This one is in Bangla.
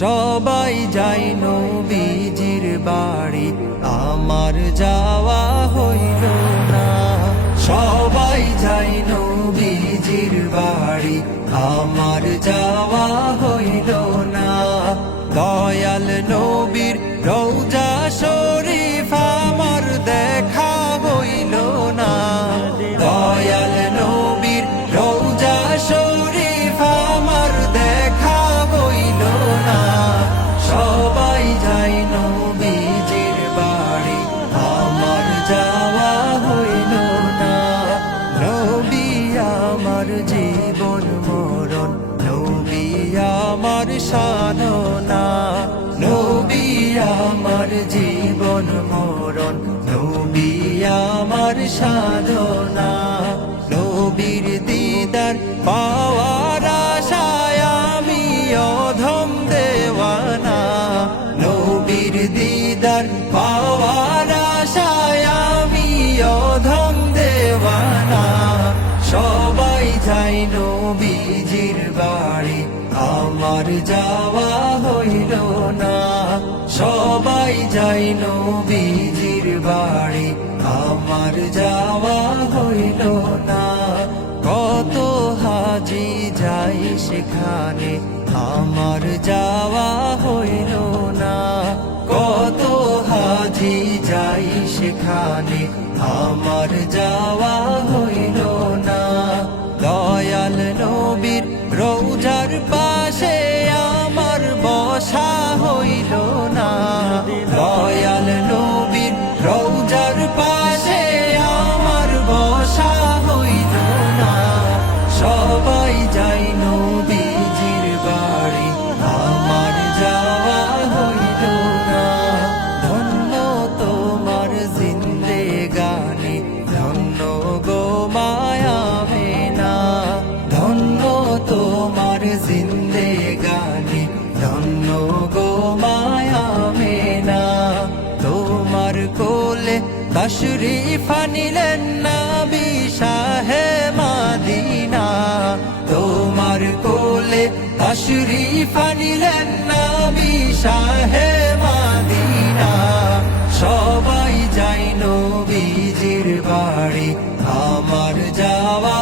সবাই যাই নবীজির বাড়ি, আমার যাওয়া হইল না। সবাই যাই নবীজির বাড়ি, আমার যাওয়া হইল না। দয়াল নবীর রওজা শরীফ আমার দেখা হইল না। দয়াল নবীর রওজা শরীফ আমার দেখা হইল না। সবাই যাই নবীজির বাড়ি, আমার যাওয়া হইল না। নবী আমার জীবন মরণ, নবী আমার সাধনা। নবী আমার জীবন মরণ, নবী আমার সাধনা। নবীর দিদার পাওয়ার আশায় আমি অধম দেওয়ানা। নবীর দিদার পাওয়ার আশায় আমি অধম দেওয়ানা। সবাই যাই নবীজির বাড়ি, আমার যাওয়া হইল না। সবাই যাই নবীজির বাড়ি, আমার যাওয়া হইল না। কত হাজি যাই সেখানে, আমার যাওয়া হইল না। কত হাজি যাই সেখানে, আমার যাওয়া হইল না। দয়াল নবীর রওজার পাশে আমার বসা হইল না। দয়াল নবীর রওজার পাশে আমার বসা হইল না। সবাই যাই নবীজির বাড়ি, আমার যাওয়া হইল না। ধন্য তোমার জিন্দেগানি, ধন্য গো মায়া মেনা। ধন্য তোমার জিন্দেগানি, ধন্য গো মায়া মেনা। তোমার কোলে তশরিফ আনিলেন নবী শাহে মদিনা। তোমার কোলে তশরিফ আনিলেন নবী শাহে মদিনা। সবাই যাই নবীজির বাড়ি, আমার যাওয়া